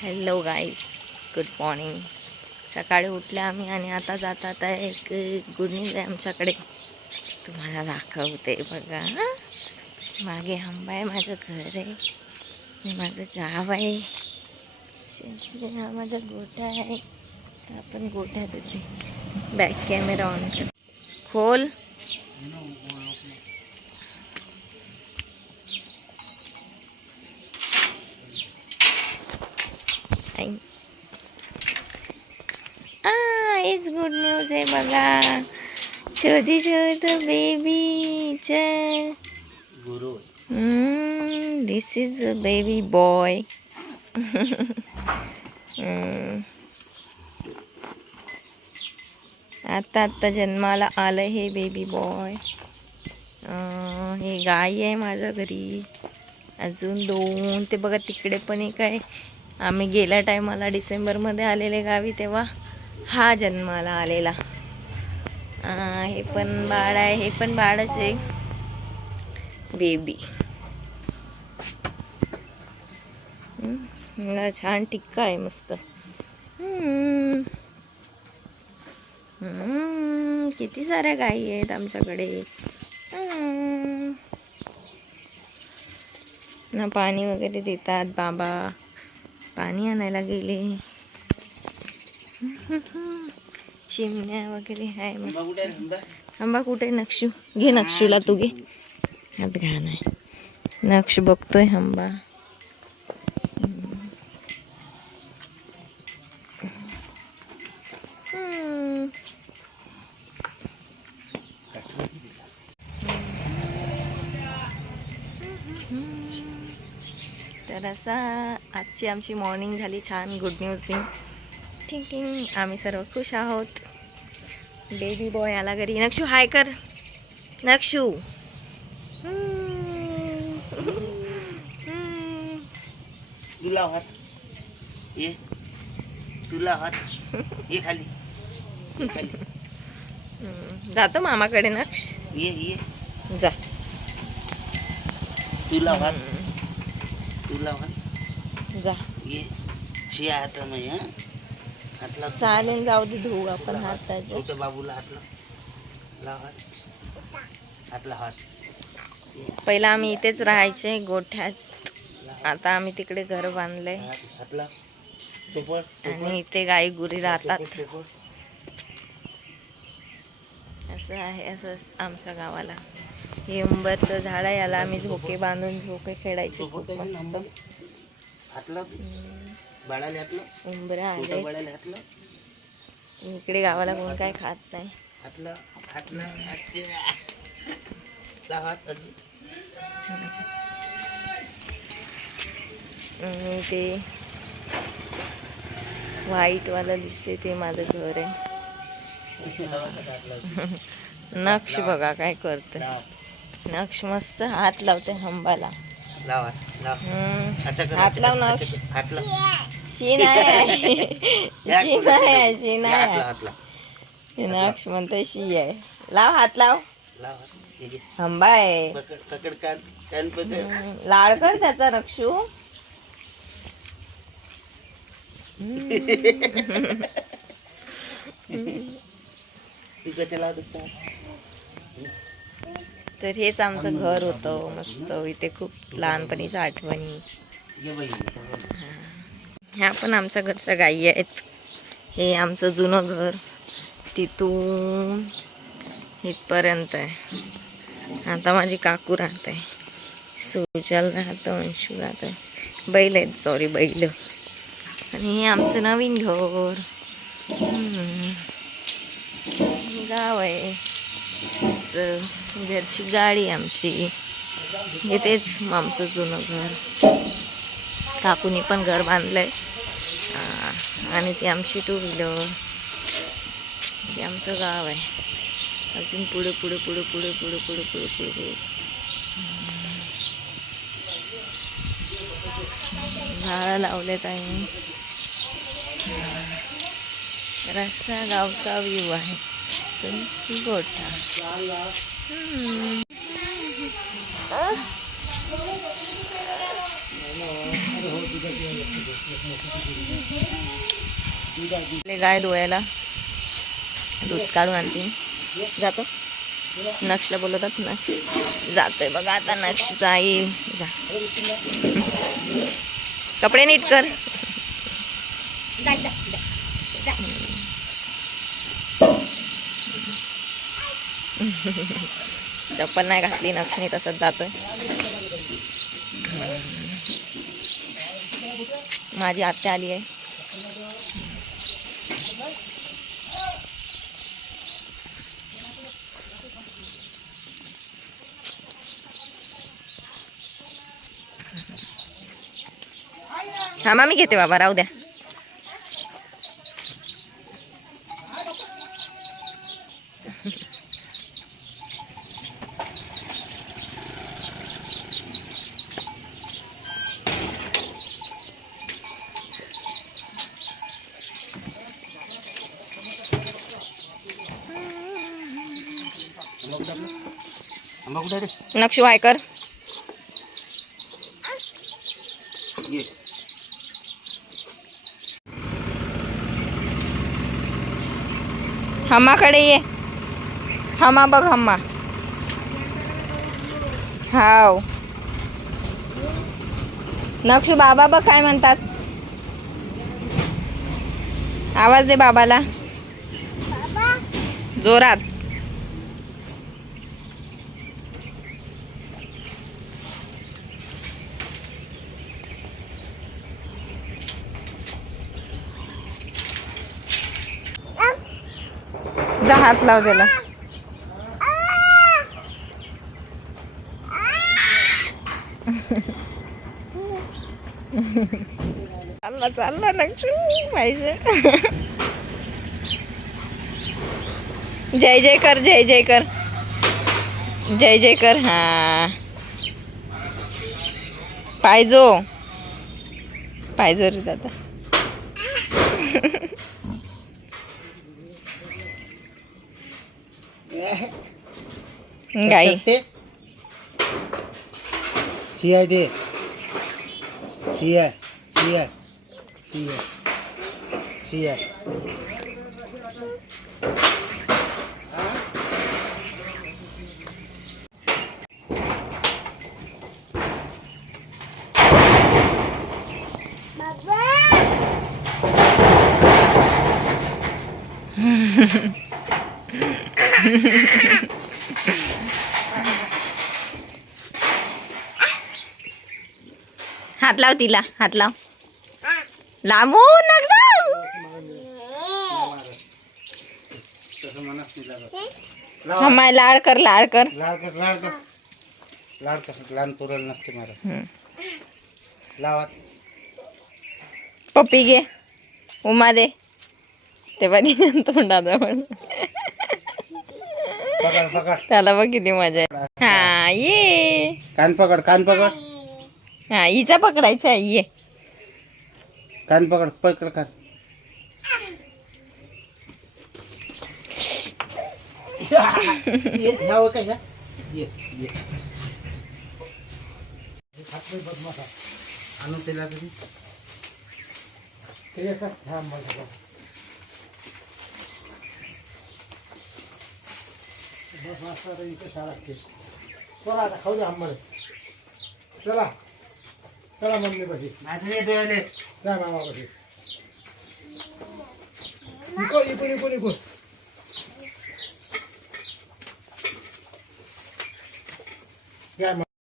Hello guys, good morning. सकाळी उठले आम्ही आणि आता जातात आहे. एक गुड न्यूज आहे आमच्याकडे, तुम्हाला दाखवते. बघा, मागे आंबा आहे, माझं घर आहे, हे माझं गाव आहे, हा माझा गोठा आहे. आपण गोठ्यात येते. बॅक कॅमेरा ऑन कर, खोल. हेच गुड न्यूज आहे बघा. छोटी छोट baby this is a baby boy. आता जन्माला आलं हे बेबी बॉय. हे गाय आहे माझ्या घरी, अजून 2. ते बघा तिकडे पण एक आहे. आम्ही गेल्या टायमाला डिसेंबरमध्ये आलेले गावी, तेव्हा हा जन्माला आलेला. हे पण बाळ आहे, हे पण बाळच आहे, बेबी. छान टिक्का आहे, मस्त. किती साऱ्या गायी आहेत आमच्याकडे. ना पाणी वगैरे देतात बाबा, पाणी आणायला गेले. चिमण्या वगैरे आहे मस्त. आंबा कुठे? नक्षू घे, नक्षूला तू घे. हात घाण आहे, नक्ष बघतोय आंबा. तर असा आजची आमची मॉर्निंग झाली छान गुड न्यूजनी. ठीक ठीक, आम्ही सर्व खुश आहोत. बेबी बॉय आला घरी. नक्षू हाय कर, नक्षू. तुला हात ये, तुला हात ये खाली, ये खाली. जातो मामाकडे नक्ष. ये जा. तुला हात, तुला हात जा. ये. छिया हात में हातला. चालेल, जाऊ दे, धुवू आपण हात त्याचे. छोट्या बाबूला हातला लाव, हातला हात. पहिला आम्ही इथेच राहायचे गोठ्यात, आता आम्ही तिकडे घर बांधलंय आणि इथे गाई गुरी राहतात. असं आहे, असं आमच्या गावाला. हे उंबरचं झाड आहे, याला आम्ही झोके बांधून झोके खेळायचे खूप मस्त. उंबऱ्या आले. इकडे गावाला कोण काय खात नाही. ते व्हाईट वाला दिसते ते माझं घर आहे. नक्ष बघा काय करते. नक्ष मस्त हात लावते हंबाला. हात लाव नक्ष. शी नाही, शी नाही, शी नाही. नक्ष म्हणते शी आहे. लाव, हात लाव. हंबा आहे, लाड कर त्याचा नक्षू. तर हेच आमचं घर होतं मस्त. इथे खूप लहानपणीच्या आठवणी. ह्या पण आमच्या घरच्या गायी आहेत. हे आमचं जुनं घर, तिथून इथपर्यंत आहे. आता माझी काकू राहते, सुजल राहतं, अंशू राहतं. बैल आहेत, सॉरी, बैल. आणि हे आमचं नवीन घर, गाव आहे. घरची गाडी आमची. हे तेच आमचं जुनं घर. काकूनी पण घर बांधलंय. आणि ती आमची 2 व्हीलर. हे आमचं गाव आहे. अजून पुढे पुढे पुढे पुढे पुढे पुढे पुढे पुढे पुढे झाडं लावलेत आहे. रस्ता गावचा व्ह्यू आहे. गोठा. गाय धुवायला दूध काढून आणते. जातो नक्षला बोलवतात. नक्ष जातोय बघा आता. नक्ष जाईल. जा कपडे नीट कर. चप्पल नाही घातली नक्षनी तसंच जातोय. माझी आत्या आली आहे. हा मामी घेते बाबा राहू द्या. नक्षू हाय कर. हम्माकडे ये. हम्मा बघ हम्मा. हाव नक्षू बाबा बघ काय म्हणतात. आवाज दे बाबाला जोरात. जा हात लाव त्याला. चालला चालला नक्षू पाहिजे. जय जय कर. जय जय कर. जय जय कर. हा पाहिजो पाहिजो रे दादा. गाई शिया दे. शिया शिया शिया शिया. हात लाव तिला. हात लाव. लांबू नका. हम्मा लाड कर. लाड कर. लाड कर. लाड कर. लाड कर. लहान पुरण नसते मला. लावा. पप्पी घे. उमा दे. तेव्हा तिच्या तोंडात पण पकड पकड. त्याला बघ किती मजा आहे. हा ये. कान पकड. कान पकड. हा हिचा पकडायचा आहे. ये कान पकड. पकड कान. नाव काय ये ये. आणून त्याला कधी ते का थांब मला. बस मास्तर इथे शाळा के. चला आता खाऊ द्या आम्हाला. चला चला मम्मी बशी. माझे देवले जा मामा बशी. इकडे इकडे इकडे इकडे. या